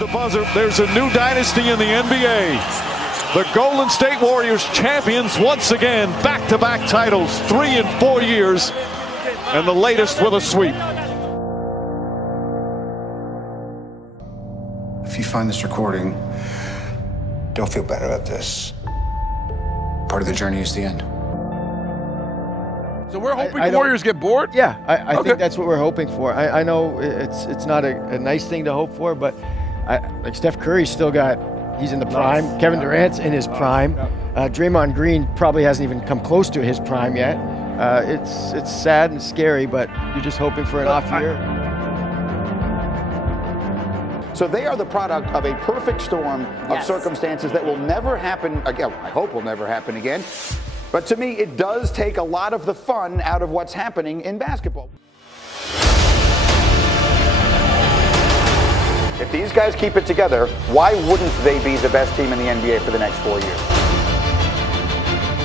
the buzzer. There's a new dynasty in the NBA. The Golden State Warriors champions once again, back-to-back titles, 3 in 4 years, and the latest with a sweep. If you find this recording, don't feel bad about this. Part of the journey is the end. So we're hoping the Warriors get bored? Yeah, I think that's what we're hoping for. I know it's not a nice thing to hope for, but like Steph Curry's still he's in the prime. Kevin Durant's in his prime. Draymond Green probably hasn't even come close to his prime yet. It's sad and scary, but you're just hoping for an off year. So they are the product of a perfect storm of circumstances that will never happen again. I hope will never happen again. But to me, it does take a lot of the fun out of what's happening in basketball. If these guys keep it together, why wouldn't they be the best team in the NBA for the next 4 years?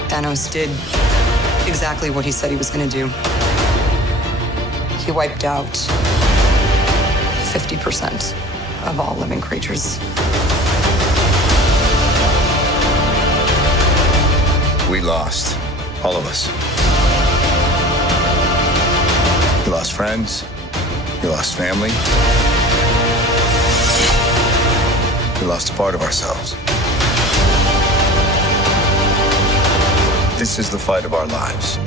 Thanos did exactly what he said he was going to do. He wiped out 50% of all living creatures. We lost, all of us. We lost friends, we lost family. We lost a part of ourselves. This is the fight of our lives.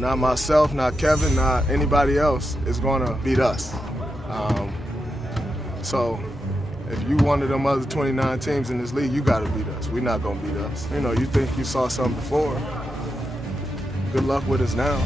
Not myself, not Kevin, not anybody else is going to beat us. So if you one of them other 29 teams in this league, you got to beat us. We're not going to beat us. You think you saw something before. Good luck with us now.